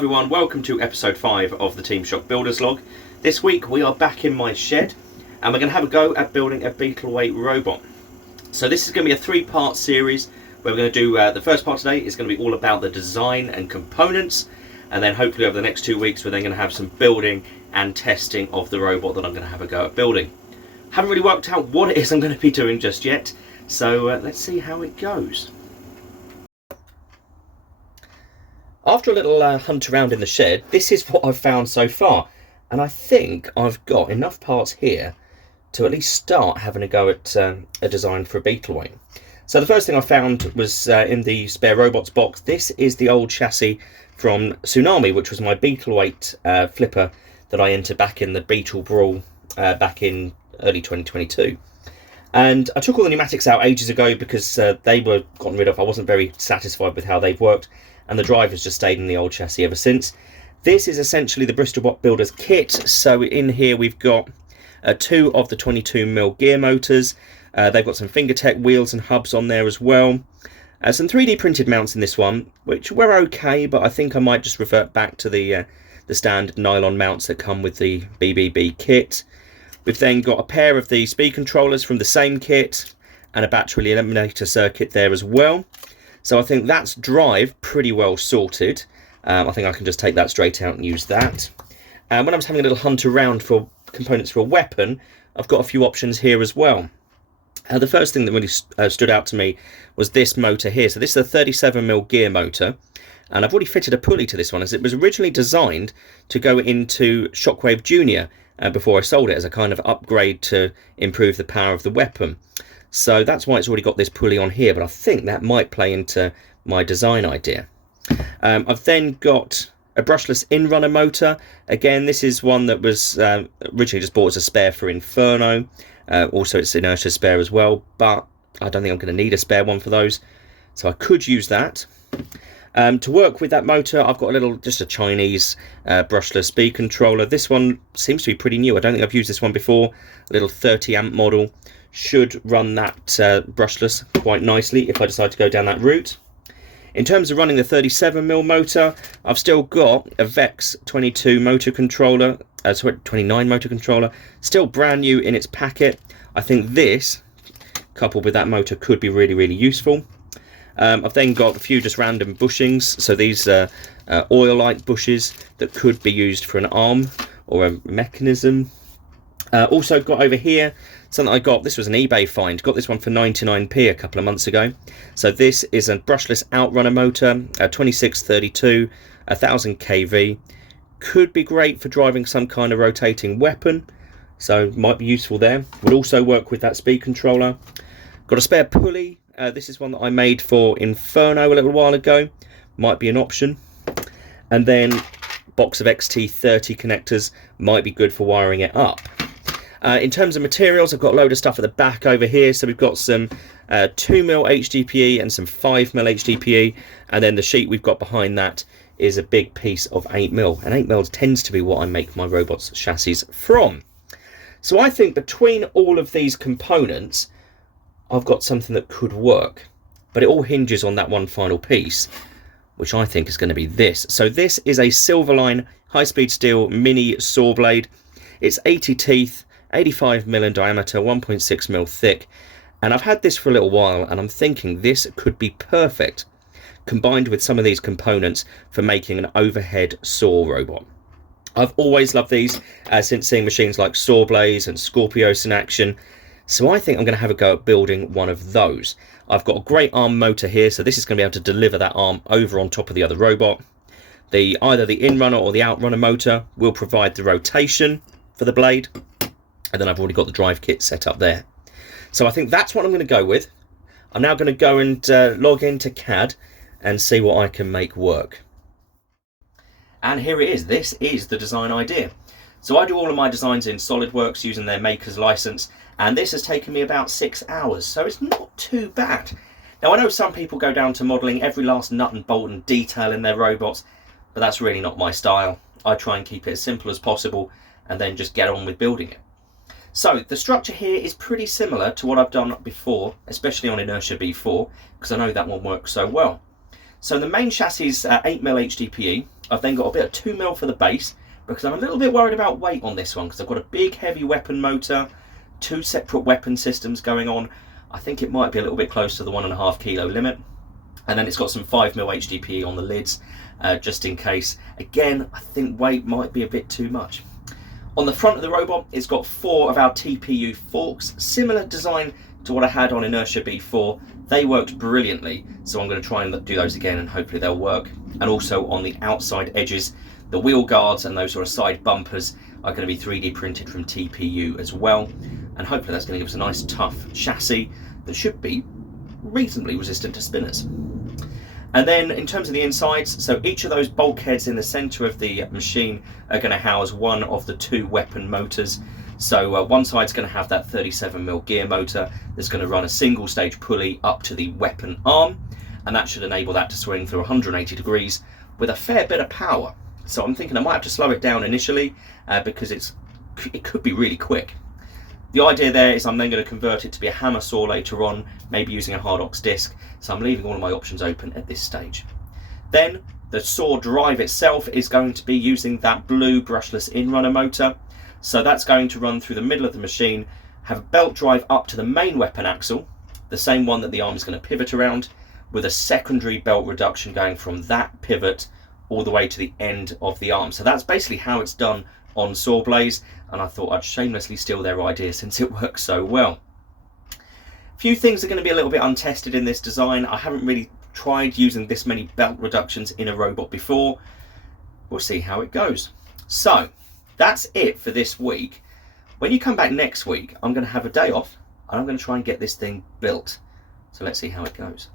everyone, welcome to episode 5 of the Team Shock Builders Log. This week we are back in my shed and we're going to have a go at building a beetleweight robot. So this is going to be a 3-part series where we're going to do the first part today is going to be all about the design and components, and then hopefully over the next 2 weeks we're then going to have some building and testing of the robot that I'm going to have a go at building. Haven't really worked out what it is I'm going to be doing just yet, so let's see how it goes. After a little hunt around in the shed, this is what I've found so far, and I think I've got enough parts here to at least start having a go at a design for a beetleweight. So the first thing I found was in the spare robots box. This is the old chassis from Tsunami, which was my beetleweight flipper that I entered back in the Beetle Brawl back in early 2022. And I took all the pneumatics out ages ago because they were gotten rid of. I wasn't very satisfied with how they've worked, and the driver's just stayed in the old chassis ever since. This is essentially the Bristol Bot Builders kit. So in here we've got 2 of the 22mm gear motors. They've got some Fingertech wheels and hubs on there as well. Some 3D printed mounts in this one, which were okay, but I think I might just revert back to the standard nylon mounts that come with the BBB kit. We've then got a pair of the speed controllers from the same kit and a battery eliminator circuit there as well. So I think that's drive pretty well sorted. I think I can just take that straight out and use that. When I was having a little hunt around for components for a weapon, I've got a few options here as well. The first thing that really stood out to me was this motor here. So this is a 37mm gear motor, and I've already fitted a pulley to this one, as it was originally designed to go into Shockwave Junior before I sold it as a kind of upgrade to improve the power of the weapon. So that's why it's already got this pulley on here, but I think that might play into my design idea. I've then got a brushless in-runner motor. Again, this is one that was originally just bought as a spare for Inferno. Also it's inertia spare as well, but I don't think I'm going to need a spare one for those, so I could use that. To work with that motor, I've got just a Chinese brushless speed controller. This one seems to be pretty new. I don't think I've used this one before. A little 30 amp model. Should run that brushless quite nicely if I decide to go down that route. In terms of running the 37mm motor, I've still got a Vex 29 motor controller, still brand new in its packet. I think this, coupled with that motor, could be really, really useful. I've then got a few just random bushings. So these are oil-like bushes that could be used for an arm or a mechanism. Also got over here something I got. This was an eBay find. Got this one for 99p a couple of months ago. So this is a brushless outrunner motor, 2632, 1000 kV. Could be great for driving some kind of rotating weapon, so might be useful there. Would also work with that speed controller. Got a spare pulley. This is one that I made for Inferno a little while ago. Might be an option. And then box of XT30 connectors might be good for wiring it up. In terms of materials, I've got a load of stuff at the back over here. So we've got some 2mm HDPE and some 5mm HDPE, and then the sheet we've got behind that is a big piece of 8mm, and 8mm tends to be what I make my robots' chassis from. So I think between all of these components, I've got something that could work, but it all hinges on that one final piece, which I think is going to be this. So this is a Silverline high-speed steel mini saw blade. It's 80 teeth, 85mm in diameter, 1.6mm thick, and I've had this for a little while, and I'm thinking this could be perfect combined with some of these components for making an overhead saw robot. I've always loved these since seeing machines like Sawblaze and Scorpios in action, so I think I'm going to have a go at building one of those. I've got a great arm motor here, so this is going to be able to deliver that arm over on top of the other robot. Either the in-runner or the outrunner motor will provide the rotation for the blade, and then I've already got the drive kit set up there. So I think that's what I'm going to go with. I'm now going to go and log into CAD and see what I can make work. And here it is. This is the design idea. So I do all of my designs in SolidWorks using their maker's license, and this has taken me about 6 hours, so it's not too bad. Now I know some people go down to modelling every last nut and bolt and detail in their robots, but that's really not my style. I try and keep it as simple as possible and then just get on with building it. So the structure here is pretty similar to what I've done before, especially on Inertia B4, because I know that one works so well. So the main chassis is 8mm HDPE, I've then got a bit of 2mm for the base, because I'm a little bit worried about weight on this one, because I've got a big heavy weapon motor, 2 separate weapon systems going on. I think it might be a little bit close to the 1.5 kilo limit. And then it's got some 5mm HDPE on the lids, just in case. Again, I think weight might be a bit too much. On the front of the robot, it's got 4 of our TPU forks, similar design to what I had on Inertia B4. They worked brilliantly, so I'm going to try and do those again, and hopefully they'll work. And also on the outside edges, the wheel guards and those sort of side bumpers are going to be 3D printed from TPU as well. And hopefully that's going to give us a nice tough chassis that should be reasonably resistant to spinners. And then in terms of the insides, so each of those bulkheads in the center of the machine are going to house one of the 2 weapon motors. So one side's going to have that 37mm gear motor that's going to run a single stage pulley up to the weapon arm, and that should enable that to swing through 180 degrees with a fair bit of power. So I'm thinking I might have to slow it down initially because it could be really quick. The idea there is I'm then going to convert it to be a hammer saw later on, maybe using a Hardox disc, so I'm leaving all of my options open at this stage. Then the saw drive itself is going to be using that blue brushless in-runner motor, so that's going to run through the middle of the machine, have a belt drive up to the main weapon axle, the same one that the arm is going to pivot around, with a secondary belt reduction going from that pivot all the way to the end of the arm. So that's basically how it's done on Sawblaze, and I thought I'd shamelessly steal their idea since it works so well. A few things are going to be a little bit untested in this design. I haven't really tried using this many belt reductions in a robot before. We'll see how it goes. So that's it for this week. When you come back next week, I'm going to have a day off and I'm going to try and get this thing built. So let's see how it goes.